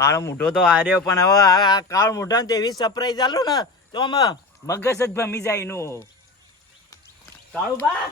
કાળો મોઢો તો હાર્યો પણ હવે આ કાળો મોઢો ને એવી સરપ્રાઈઝ આલું ને તો આમાં મગજ જ ભમી જાય એનું. કાળું બા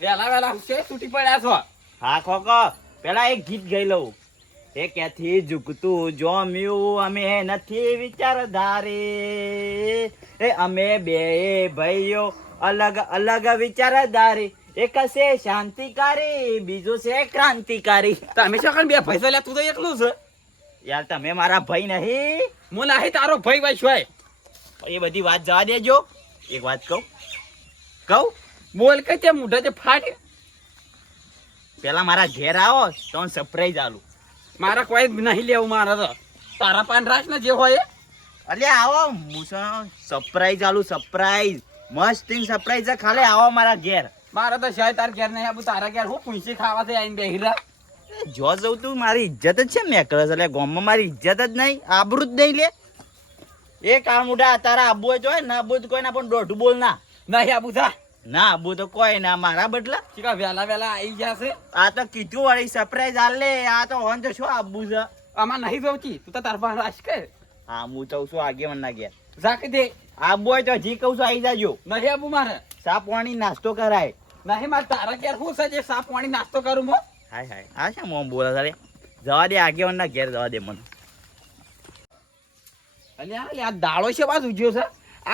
વેલા છૂટી પડ્યા છો. હા ખોખો પેલા એક ગીત ગઈ લઉં. એ ક્યાંથી ઝૂકતું જોમ્યું અમે નથી વિચારધારી, એ અમે બે ભાઈઓ અલગ અલગ વિચારધારી, એક છે શાંતિકારી બીજું છે ક્રાંતિકારી. તમે શું બે પૈસા લે? તું તો એકલું છે યાર. તમે મારા ભાઈ નહીં. હું નહીં તારો ભાઈ ભાઈ છું. એ બધી વાત જવા દેજો. એક વાત કહું બોલ કે તે મોઢા તે ફાટ. પેલા મારા ઘેર આવો તો સરપ્રાઈઝ આલું. મારા કોઈ નહીં લેવું. મારા તો તારા પાન રાખ ને જે હોય. અલ્યા આવો મુસા સરપ્રાઈઝ આલું. સરપ્રાઈઝ મસ્ત સરપ્રાઈઝ છે. ખાલી આવો મારા ઘેર. મારા તો શાયદ તાર ઘેર નહીં આવું. તારા ઘેર હું પૂંછી ખાવા થી આવીને બેહીરા. જો જવું તું મારી ઇજ્જત જ છે મેં કરે એટલે ગામમાં મારી ઇજ્જત જ નહીં, આબરૂ જ નહીં લે. એ કાળ મુઢા તારા આબુ જ હોય ના આબુ કોઈ ના પણ દોઢું બોલ ના નહીં આબુ થા ના આબુ તો કોઈ ના મારા બદલા. ચીકા વેલા આવી જશે. આ તો કીધું વાળી સરપ્રાઈઝ આલે. આ તો હોન તો શું આબુ છે. આમાં નહીં જોવતી. તું તો તાર પાસે રાશ કે. હા હું કહું છું આગેવાન ના ઘેર ઝાકી દે. આબુ હોય તો જી કહું છું આવી જાજો. નહીં આબુ મારે. સા પાણી નાસ્તો કરાય. નહીં મારે તારા ઘેર શું છે જે સા પાણી નાસ્તો કરું મો. હાય હાય આ છે મોમ બોલે તારે. જવા દે આગેવાન ના ઘેર જવા દે મને. આ દાડો છે બાદ ઉજ્યો છે.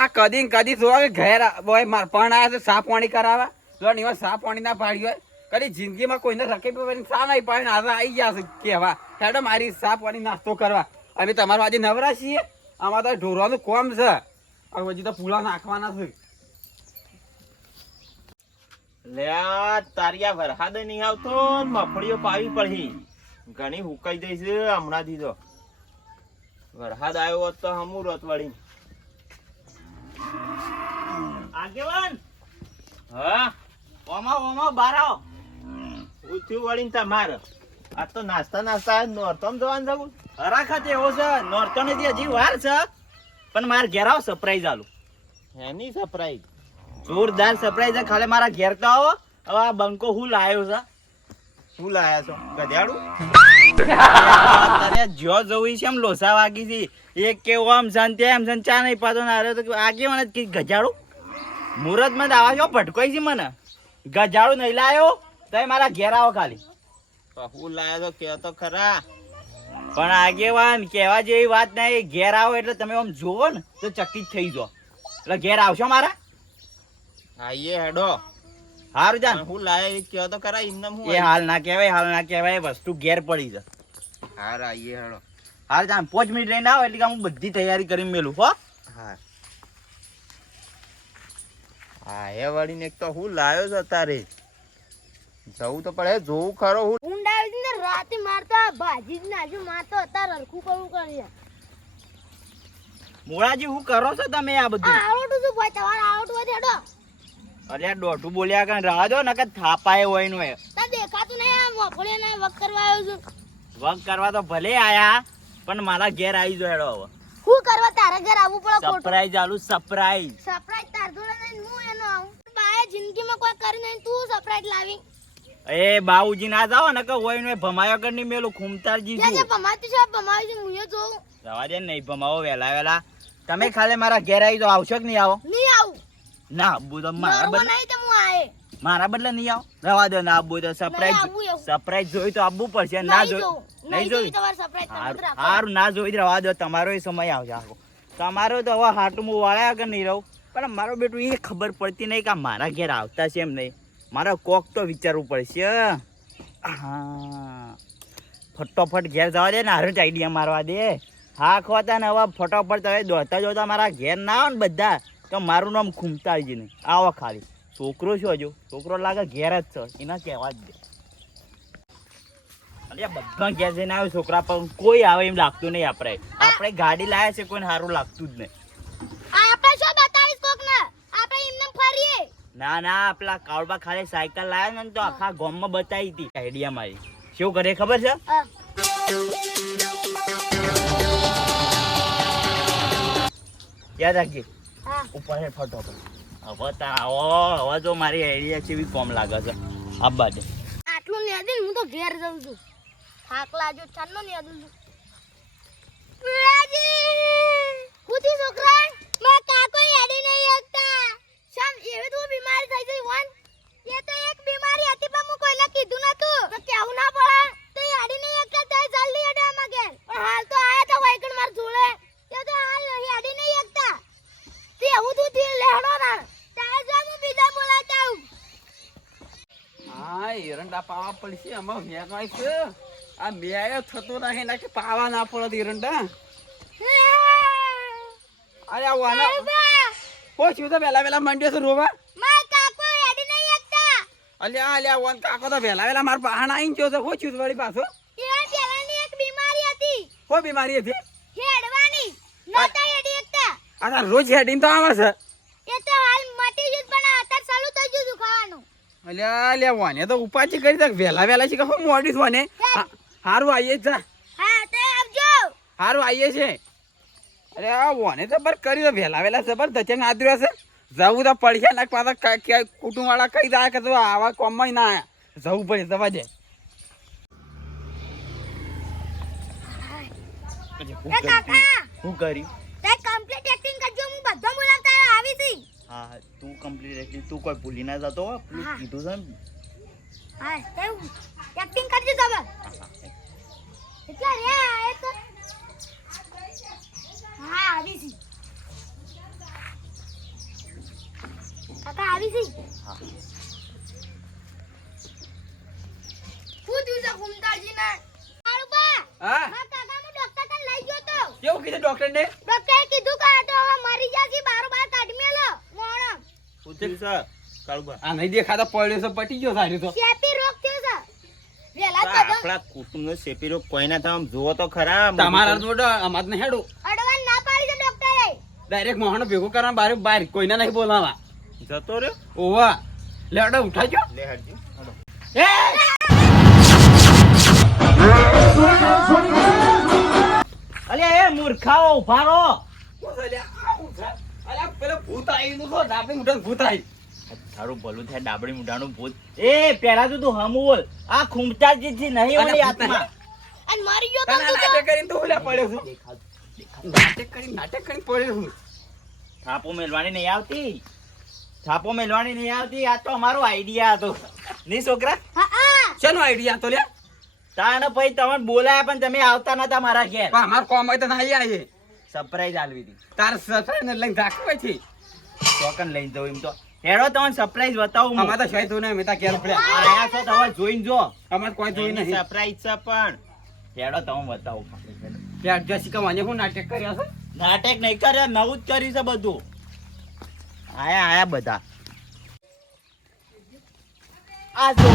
આ કદી જોવા ઘેર બોય માર પણ આયા છે સા પાણી કરાવવા. જો નિવા સા પાણી ના પાડી હોય કદી જિંદગીમાં કોઈને રકે સા નહીં પાણી આજે આવી ગયા છે કેવા હેડો મારી સા પાણી નાસ્તો કરવા. અમે તમારા આજે નવરા છીએ. આમાં તો ઢોરવાનું કોમ છે. હજી તો પૂલા નાખવાના છે. લે તારિયા વરસાદ નહીં આવતો. મફળીઓ પાવી પડી ઘણી હુકાઈ જઈ છે હમણાં દીધો. વરસાદ આવ્યો હોત તો હમું રોત વળી. આગેવાન હા ઓમાં બાર આવો. ઉઠ્યું વળીને તમારે આ તો નાસ્તા નોરતમ જવાનું જવું. હરાખત એવો છે નોરતો ને હજી વાર છે પણ મારે ઘેર આવો સરપ્રાઈઝ આલું. એની સરપ્રાઈઝ જોરદાર સરપ્રાઈઝ છે. ખાલી મારા ઘેર તો આવો. હવે આ બંકો હું લાયો છે. શું લાયા છો ગધેડું? તારે જો જવું છે એમ લોસા વાગી છે. એક કેવો આમ શાંતિ એમ ચા નહીં પાતો ના તો આગે મને ગજાડું મુહૂર્ત માં આવા છો ભટકોઈ છે મને. ગજાડું નહીં લાયો તો મારા ઘેર આવો ખાલી. હું લાયો તો કે તો ખરા પણ આગેવાન કેવા જેવી વાત નહીં. ઘેર આવો એટલે તમે આમ જોવો ને તો ચકિત થઈ જાઓ. એટલે ઘેર આવશો મારા? આઈએ હેડો. હારું જાન હું લાયો એ કયો તો ખરા. એ હાલ ના કહેવાય વસ્તુ ઘેર પડી છે. હાર આઈએ હેડો. હાર જાન 5 મિનિટ લઈને આવો એટલે હું બધી તૈયારી કરીને મેલું હો. હા હા એ વળીને એક તો હું લાયો છે તારે જવું તો પડે. જોવું ખરો હું ઊંડાવી ને રાતે મારતા ભાજી જ નાજો મારતો હતા રખું કરું કરી. મોળાજી હું કરો છો તમે આ બધું? આવડું શું ભાઈ તમારે આવડું હોય હેડો. અલ્યા દોઢું બોલ્યા કે રાહ દો ને કે થાપાય હોય નું હોય. તા દેખાતું નહીં. આ મોફળે ના વક કરવા આવ્યો છું. વક કરવા તો ભલે આયા પણ મારા ઘેર આવી જો હેડો. હવે શું કરવા તારા ઘર આવવું પડે? સરપ્રાઈઝ આલુ. સરપ્રાઈઝ તાર જોડે નહીં હું એનો આવું. બાએ જિંદગીમાં કોઈ કરી નહીં તું સરપ્રાઈઝ લાવી. એ બાઉજી ના જાવ ને કે હોય ને ભમાયો કર ની મેલું ખુમતારજી જે ભમાતી છે ભમાવી છે હું જોઉં. જવા દે નહીં ભમાવો વેલા. તમે ખાલી મારા ઘેર આવી તો આવશો કે નહીં આવો? નહીં આવું. ના આબુ તો મારા બદલે નહીં તો હું આએ. મારા બદલે નહીં આવો. રવા દો ના આબુ તો સરપ્રાઈઝ જોઈ તો આવવું પડશે. ના જોઈ નહીં જોઈ સારું ના જોઈ રવા દો. તમારો એ સમય આવશે આખો. તમારો તો હવે હાટું હું વાળ્યા કે નહીં રહું પણ મારો બેટું એ ખબર પડતી નહીં કે મારા ઘેર આવતા છે એમ નહીં. મારે કોક તો વિચારવું પડશે. હા ફટોફટ ઘેર જવા દે ને હારું જ આઈડિયા મારવા દે. હા ખોતા ને હવે ફટોફટ તમે દોડતા જોતા મારા ઘેર ના આવો ને બધા તો મારું નામ ખૂમતાજી નહીં. આવો ખાલી છોકરો છો હજુ છોકરો લાગે ઘેર જ છે એના કહેવા જ દે. અરે બધા ઘેર જઈને આવ્યો છોકરા પણ કોઈ આવે એમ લાગતું નહીં. આપણે ગાડી લાયા છે કોઈને સારું લાગતું જ નહીં. આપણે શું બતાવીશ કોક ને? આપણે એમને ફરીએ. ના પેલા કાળબા ખાલી સાયકલ લાયા ને તો આખા ગામમાં બતાવી હતી આઈડિયા મારી. શું કરે ખબર છે? યાદ રાખજે ઉપર હે ફટોફટ. હવે તો મારી આઈડિયા છે કોમ લાગે છે. આબા દે આટલું ને હું તો ઘેર જઉં છું. થાક લાગ્યો ચાલો ને હું થી છોકરા માં કાકો હેડી નહીં એકતા સમ એવી તો બીમારી થઈ ગઈ વન એ તો એક બીમારી હતી પણ હું કોઈને કીધું નતું તો કેવું ના પડે તો હેડી નહીં એકતા તે જલ્દી હેડે આમાં ઘેર પણ હાલ તો આયા તો વાઈકણ માર જોડે એ તો હાલ હેડી નહીં એકતા તે હું તું થી લેહડો ના તારે જો હું બીજા બોલાતા હું હા એરંડા પાવા પડશે આમાં વેગવાય છે આ મેયો થતો નહીં ના કે પાવા ના પડે એરંડા અરે આ વાના શું તો વેલા મંડ્યો છે રોવા માં કાકો હેડી નહીં એકતા અલ્યા વન કાકો તો વેલા માર બહાના આવીને ગયો છે શું થયું વળી પાછો એ પેલાની એક બીમારી હતી શું બીમારી હતી હેડવાની નતા હેડી એકતા આ રોજ હેડીને તો આવે છે એ તો હાલ મટી ગયું પણ અત્યારે ચાલુ થઈ ગયું ખાવાનું અલ્યા વાને તો ઉપાચી કરી દે વેલા છે કે હું મોડી છું ને હારું આવીએ જ જા હા તો આવજો હારું આવીએ છે અરે આ વાને તો બર કરી દો વેલા જબર ધચંગ આદર્યો છે જવું તો પડશે ને પાછા કુટુંબ વાળા કઈ જાય કે તો આવા કોમમાં ના આયા જવું પડે જવા દે એ કાકા હું કર્યું તે કમ્પ્લીટ એક્ટિંગ કરજો હું બધો બોલાવતા આવી છી હા તું કમ્પ્લીટ એટલી તું કોઈ ભૂલી ના જતો હો પેલું હા. કીધું છે ને હા તે એક્ટિંગ કરજો તમે એટલા રે આ તો હા આવી છી કાકા આવી છી હા હું તું ઘૂમતાજી ના આળુબા હા હા કાકા હું ડોક્ટર કન લઈ ગયો તો કેવું કીધું ડોક્ટર ને ડોક્ટરે કીધું કે આ તો હવે મરી જાસી બાર કાઢી મેલો મોણો શું થયું છે કાળુબા આ નહીં દેખાતા પડ્યો છે પટી ગયો સારી તો ચેપી રોગ થયો છે વેલા તો આપણા કુટુંબનો ચેપી રોગ કોઈના તમે જુઓ તો ખરા તમારા જોડે અમાર ને હેડો અડવાન ના પાડી છે ડોક્ટરે ડાયરેક્ટ મોહન ભેગું કરવા બહાર કોઈને નહીં બોલાવા જતો રહ્યો ઓવા લેડો ઉઠાજો લે હટજો હાલો. અલ્યા એ મૂર્ખાઓ ઉભા રહો તારું ભલું થાય ડાબડી મુઢાનું ભૂત એ પેલા તો તું હમ બોલ આ ખૂમતાજી થી નહીં ઓલી આત્મા અને મરી ગયો તો નાટક કરીને પડ્યો છું થાપો મેલવાની નહીં આવતી આ તો અમારો આઈડિયા હતો નહીં છોકરા હા હા શેનો આઈડિયા તો લે તાને પછી તમે બોલાયા પણ તમે આવતા નતા મારા ઘેર પણ અમાર કોમ હોય તો નહીં આવીએ સરપ્રાઈઝ આલવી હતી તાર સસરાને લઈને રાખવા છે ચોકન લઈને જવું એમ તો હેડો તમને સરપ્રાઈઝ બતાવું અમાર તો શોય તું ને મેં તા ઘેર પડ્યા આયા છો તમે જોઈને જો અમાર કોઈ જોઈ નહીં સરપ્રાઈઝ છે પણ હેડો તમે બતાવું ત્યાં જસિકા વાને હું નાટક કર્યા છે નાટક નહીં કરે નવું જ કર્યું છે બધું આયા બધા આ જો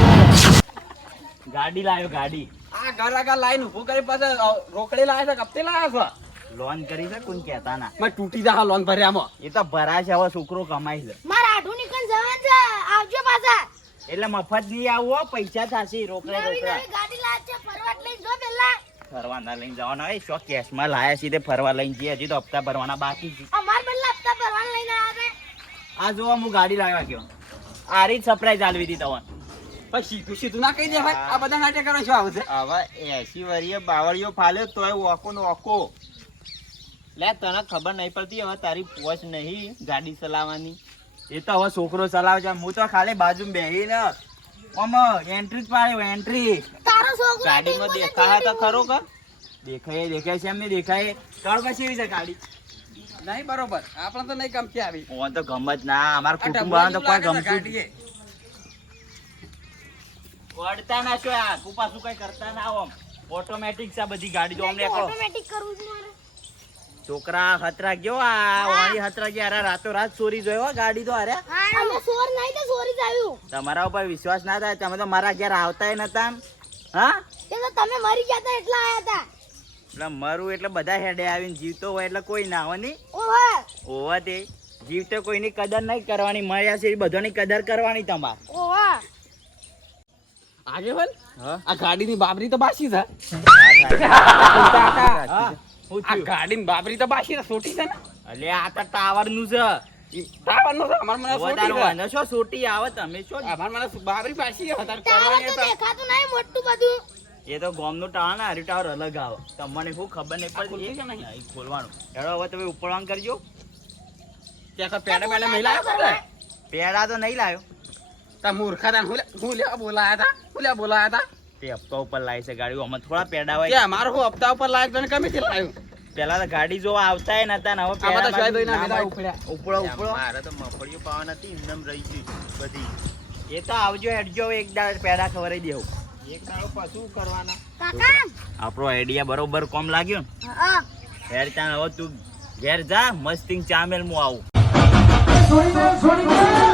ગાડી લાવ્યો ગાડી આ ગરાગા લાઈન ઉભું કરી પાછા રોકડી લાયા છે કપતે લાયા છે લોન કરી છે કોણ કહેતા ના મેં તૂટી જા લોન ભર્યામાં એ તો ભરાશે હવે છોકરો કમાઈ છે મારા આઠું નીકળ જવાન છે આવજો પાછા એટલે મફત નહીં આવું હો, પૈસા થશે રોકડે નવી રોકડા નવી ગાડી લાજ છે ફરવાટ લઈને જો પેલા ફરવાના લઈને જવાના હોય શો કેશમાં લાયા સીધે ફરવા લઈને જઈએ હજી તો હપ્તા ભરવાના બાકી છે અમાર બદલા હપ્તા ભરવાન લઈને આવે આ જોવા હું ગાડી લાવ્યા ગયો આ રીત સરપ્રાઈઝ આલવી હતી તમને પછી સીધું ના કહી દે ભાઈ આ બધા નાટક કરો છો આવશે હવે 80 વરીએ બાવળીઓ ફાલ્યો તોય ઓકો નો ઓકો લે તને ખબર નહીં પડતી હવે તારી પોચ નહીં ગાડી ચલાવવાની એ તો હવે છોકરો ચલાવે છે હું તો ખાલી બાજુ બેહીને આમ એન્ટ્રી જ પાડ્યો એન્ટ્રી તારો છોકરો ગાડીમાં દેખાય તો ખરો કે દેખાય છે એમ નહીં દેખાય કળ પછી છે ગાડી નહીં બરોબર આપણે તો નહીં ગમતી આવી ઓન તો ગમત ના અમાર કુટુંબ વાળા તો કોઈ ગમતું જ નહીં. વળતા ના છો આ પાછું કઈ કરતા ના આવો ઓટોમેટિક છે બધી ગાડી જો અમને ઓટોમેટિક કરવું જ મારે છોકરા હતરા ગયો આ વાળી હતરા ગયા અરે રાતો રાત ચોરી જોયો ગાડી તો અરે અમે સોર નહીં તો સોરી જ આવ્યું તમારા ઉપર વિશ્વાસ ના થાય તમે તો મારા ઘેર આવતાય નતા હા એ તો તમે મરી ગયા તા એટલા આયા તા એટલે મરું એટલે બધા હેડે આવીને જીવતો હોય એટલે કોઈ ના હોય ની ઓહે હોવા તે જીવતો કોઈની કદર નહીં કરવાની મળ્યા છે એ બધાની કદર કરવાની તમારે ઓહે આગે બોલ હા આ ગાડીની બાબરી તો બાસી છે હા આ ગાડીની બાબરી તો બાસી છે સોટી છે ને અલે આ તો ટાવર નું છે તાવાનું છે અમાર મને સોટી વધારે છે વાંધો છો સોટી આવે તમે છો અમાર મને બાબરી બાસી છે તાર તારે કરવાની તો હતા દેખાતું નહીં મોટું બધું એ તો ગોમનું ટાવર ને હરી ટાવર અલગ આવે તમને શું ખબર નહીં ખુલતું પડતી કે નહીં? નહીં ખોલવાનું હેડો હવે તમે ઉપરવાન કરજો ત્યાં કા પેડા પેડા નહીં લાવ્યો બધા? પેડા તો નહીં લાવ્યો તા મૂર્ખા તા હું લેવા બોલાયા હતા તે હપ્તા ઉપર લાવી છે ગાડી આમાં થોડા પેડા હોય ત્યાં મારો હું હપ્તા ઉપર લાયક તને કમી થી લાવ્યું પેલા તો ગાડી જોવા આવતા નતા ને હવે આ બધા પેડા શોએબ ભાઈના નામ વેલા ઉપડો ઉપડો મારે તો મફળીઓ પાવા નથી ઇન્દમ રહી ગઈ બધી એ તો આવજો હેડજો એક દાડે પેડા ખવડાવી દેવું એક દાડો પાછું કરવાના કાકા આપણો આઈડિયા બરોબર કોમ લાગ્યો ને હા હેડ ત્યાં હવે તું ઘેર જા મસ્તિંગ ચામેલ હું આવું છોડી દે